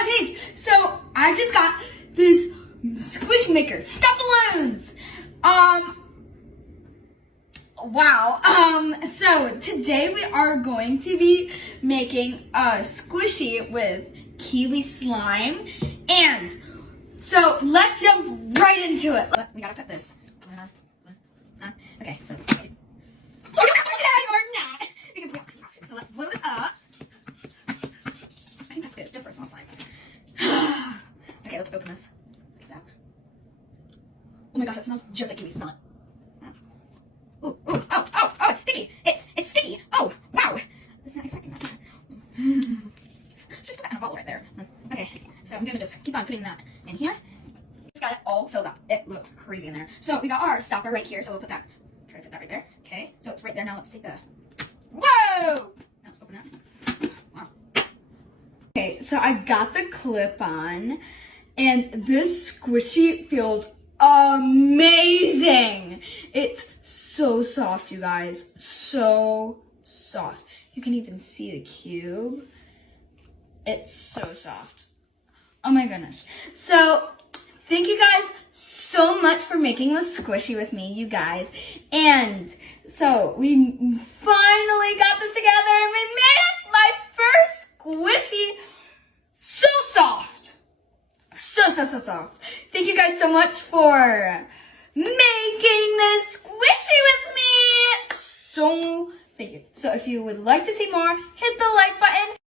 my page. So I just got this squishy maker, stuffed balloons. Wow. So today we are going to be making a squishy with kiwi slime. And so let's jump right into it. We gotta put this balloon on. Okay, so let's do. We're not today or not because we have 2 options. So let's blow this up. I think that's good, just for a small slime. Okay, let's open this. Like that. Oh my gosh, that smells just like kiwi snot. Ooh, ooh, oh, it's sticky. It's sticky. Oh, wow. I was not expecting that. Let's just put that in a bottle right there. Okay, so I'm gonna just keep on putting that in here. It's got it all filled up. It looks crazy in there. So we got our stopper right here, so we'll put that, try to fit that right there. Okay, so it's right there. Now let's take the, whoa! Now let's open that. Wow. Okay, so I got the clip on, and this squishy feels amazing. It's so soft, you guys. So soft. You can even see the cube. It's so soft. Oh my goodness. So thank you guys so much for making this squishy with me, you guys. And so we finally got this together and we made it, my first squishy. So soft. So soft. Thank you guys so much for making this squishy with me. So thank you. So if you would like to see more, hit the like button.